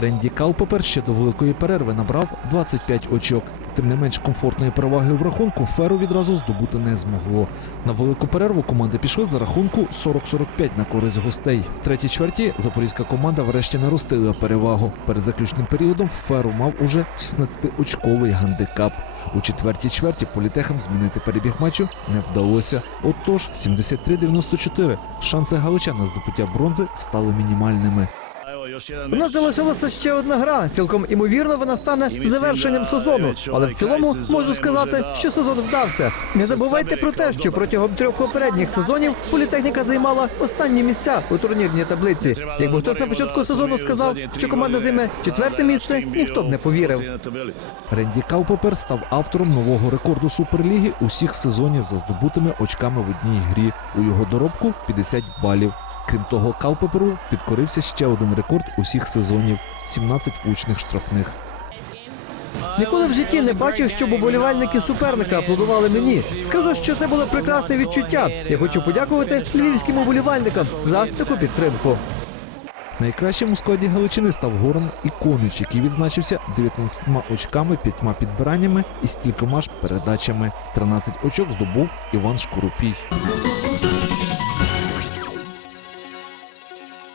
Ренді Калпопер ще до великої перерви набрав 25 очок. Тим не менш комфортної переваги в рахунку Феру відразу здобути не змогло. На велику перерву команди пішли за рахунку 40-45 на користь гостей. В третій чверті запорізька команда врешті наростила перевагу. Перед заключним періодом Феру мав уже 16-очковий гандикап. У четвертій чверті політехам змінити перебіг матчу не вдалося. Отож, 73-94. Шанси галичан на здобуття бронзи стали мінімальними. У нас залишилася ще одна гра. Цілком імовірно, вона стане завершенням сезону. Але в цілому можу сказати, що сезон вдався. Не забувайте про те, що протягом трьох попередніх сезонів політехніка займала останні місця у турнірній таблиці. Якби хтось на початку сезону сказав, що команда займе четверте місце, ніхто б не повірив. Ренді Калпопер став автором нового рекорду Суперліги усіх сезонів за здобутими очками в одній грі. У його доробку 50 балів. Крім того, Калпоперу підкорився ще один рекорд усіх сезонів 17 влучних штрафних. Ніколи в житті не бачив, щоб уболівальники суперника аплодували мені. Скажу, що це було прекрасне відчуття. Я хочу подякувати львівським уболівальникам за таку підтримку. Найкращим у складі Галичини став Горан Іконич, який відзначився 19 очками, 5 підбираннями і стількома ж передачами. 13 очок здобув Іван Шкурупій.